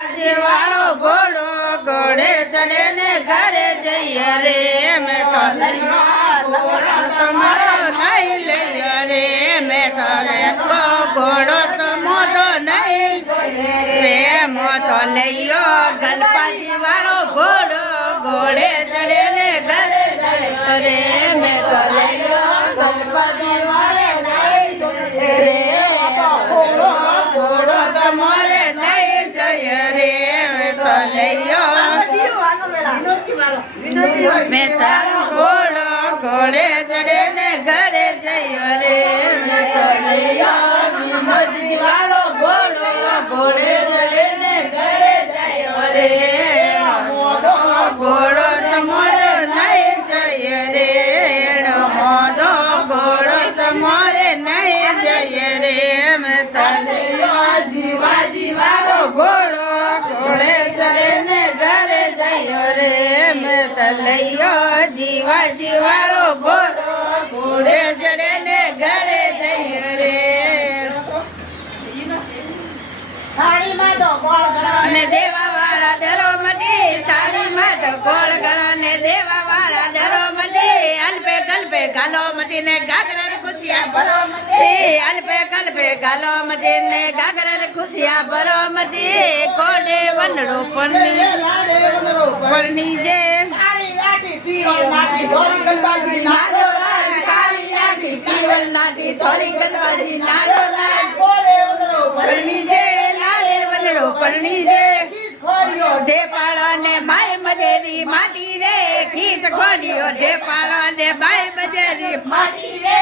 વાળો ઘોડો ઘોડે ચડે ને ઘરે જઈએ રે મેં તો તમારો નહીં લઈએ રે મેં તો ઘોડો તો મોટો નહીં રે મોટો લઈયો ગણપતિ વાળો ઘોડો ઘોડે ચડે ને ઘરે જઈએ રે મેં તો લઈયો ગણપતિ વાળે નહીં રે ઘોડો તમારે નહીં જઈએ રે મેં તો લઈયો મેં તારો ઘોડો ઘોડે ચડે ને ઘરે જઈએ રે મેં તો લઈયો વિનોદજી વાળો ઘોડો ઘોડે ચડે ને ઘરે જઈએ રે ઘોડો તમારો નહીં જઈએ રે મોદો ઘોડો તમારે નહીં જઈએ રે મેં તો લઈયો જીવાજી વાળો ઘોડો ઘોડે ચડે ને ઘરે જઈએ રે મેં તો લઈયો જીવાજી વાળો ઘોડો ઘોડે ચડે ને ઘરે જઈએ રે અને દેવા વાળા ડરો મટી થાળીમાં તો ગોળ ગળો ને દેવા વાળા ડરો મટી અલ્પે કલ્પે ગાલો મટી ને ગાગરા ખુશિયા ભરો મટી અલ્પે કલ્પે ગાલો મટી ને ગાગરા ખુશિયા ભરો મટી કોડે વનડો પરણી જે પરણી જે પરણી જે ઢેપાળા ને માય મજેરી માટી રે ખીસ ખોડીઓ ઢેપાળા ને માય મજેરી માટી રે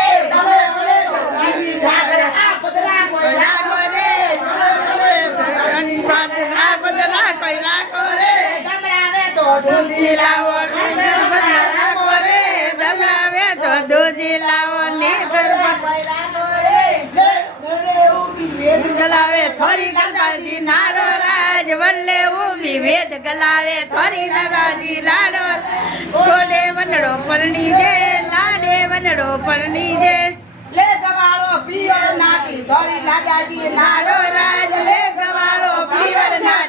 દૂધી લાવો રે દમડાવે તો દૂધી લાવો ને ગલાવે થોડી ગણપતિ નારો રાજ વલ્લે ઉભી વેદ ગલાવે થોડી નવાજી લાડો કોડે વનડો પરણી જે લાડે વનડો પરણી જે લે ગવાળો પીવર નાટી થોડી લાગાજી નારો રાજ લે ગવાળો પીવર નાટી